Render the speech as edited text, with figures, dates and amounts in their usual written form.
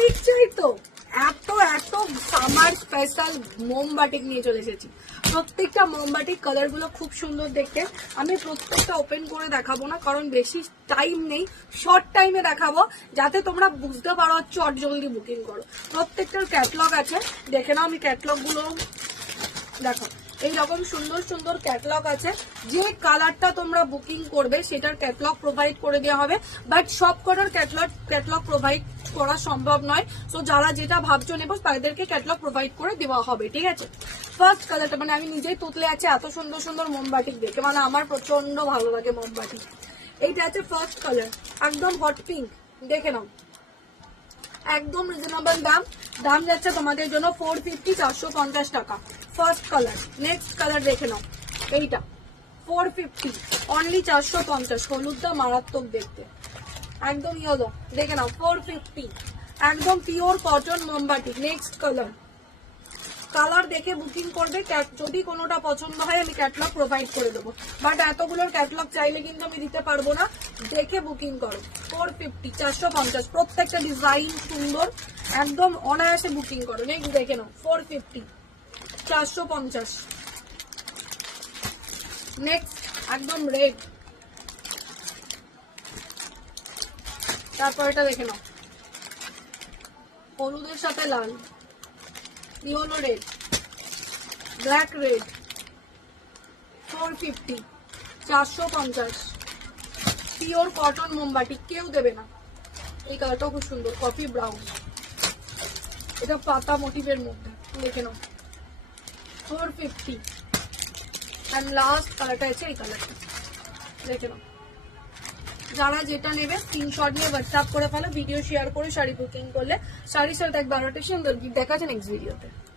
ঠিক চাই তো, এত এত সামার স্পেশাল মোমবাটিক নিয়ে চলে এসেছি। প্রত্যেকটা মোমবাটিক কালার গুলো খুব সুন্দর দেখতে। আমি প্রত্যেকটা ওপেন করে দেখাবো না, কারণ বেশি টাইম নেই, শর্ট টাইমে দেখাবো যাতে তোমরা বুঝতে পারো চট জলদি বুকিং করো। প্রত্যেকটার ক্যাটলগ আছে, দেখে নাও। আমি ক্যাটলগ গুলো দেখো, এইরকম সুন্দর সুন্দর ক্যাটলগ আছে। যে কালারটা তোমরা বুকিং করবে সেটার ক্যাটলগ প্রোভাইড করে দেওয়া হবে, বাট সব কটার ক্যাটলগ প্রোভাইড করা সম্ভব নয়। তো যারা যেটা ভাবছো নেবো তাদেরকে ক্যাটলগ প্রোভাইড করে দেওয়া হবে, ঠিক আছে। ফার্স্ট কালারটা মানে আমি নিজেই তুতলে আছে এত সুন্দর সুন্দর মোমবাটিক দেখে, মানে আমার প্রচন্ড ভালো লাগে মোমবাটিক। এইটা আছে ফার্স্ট কালার, একদম হট পিঙ্ক, দেখে নাও। একদম রিজনেবল দাম, দাম যাচ্ছে তোমাদের জন্য 450, 450 টাকা। First colour. নেক্সট কালার দেখে নাও, এইটা 450, অনলি 450। হলুদটা মারাত্মক দেখতে, একদম ইয়েলো, দেখে নাও 450, একদম পিওর কটন মোমবাটি। নেক্সট কালার, কালার দেখে বুকিং করবে। যদি কোনোটা পছন্দ হয় আমি ক্যাটলগ প্রোভাইড করে দেবো, বাট এতগুলোর ক্যাটলগ চাইলে কিন্তু আমি দিতে পারবো না। দেখে বুকিং করো। 450, 450, প্রত্যেকটা ডিজাইন সুন্দর, একদম অনায়াসে বুকিং করো। নেক্সট দেখে নাও 450, 450। নেক্সট একদম রেড, তারপর এটা দেখে নাও, হলুদের সাথে লাল, yellow red, black red, 450, 450, pure cotton মোমবাটি, কেউ দেবে না। এই কালারটাও খুব সুন্দর, কফি ব্রাউন, এটা পাতা মোটিভের মধ্যে, দেখে নাও 450। অ্যান্ড লাস্ট কালারটা আছে এই কালারটা, দেখে নাও। যারা যেটা নেবে স্ক্রিনশট নিয়ে হোয়াটসঅ্যাপ করে ফেলো, ভিডিও শেয়ার করে শাড়ি বুকিং করলে শাড়ির সাথে এক 12টা সুন্দর গিফট দেখা আছে নেক্সট ভিডিওতে।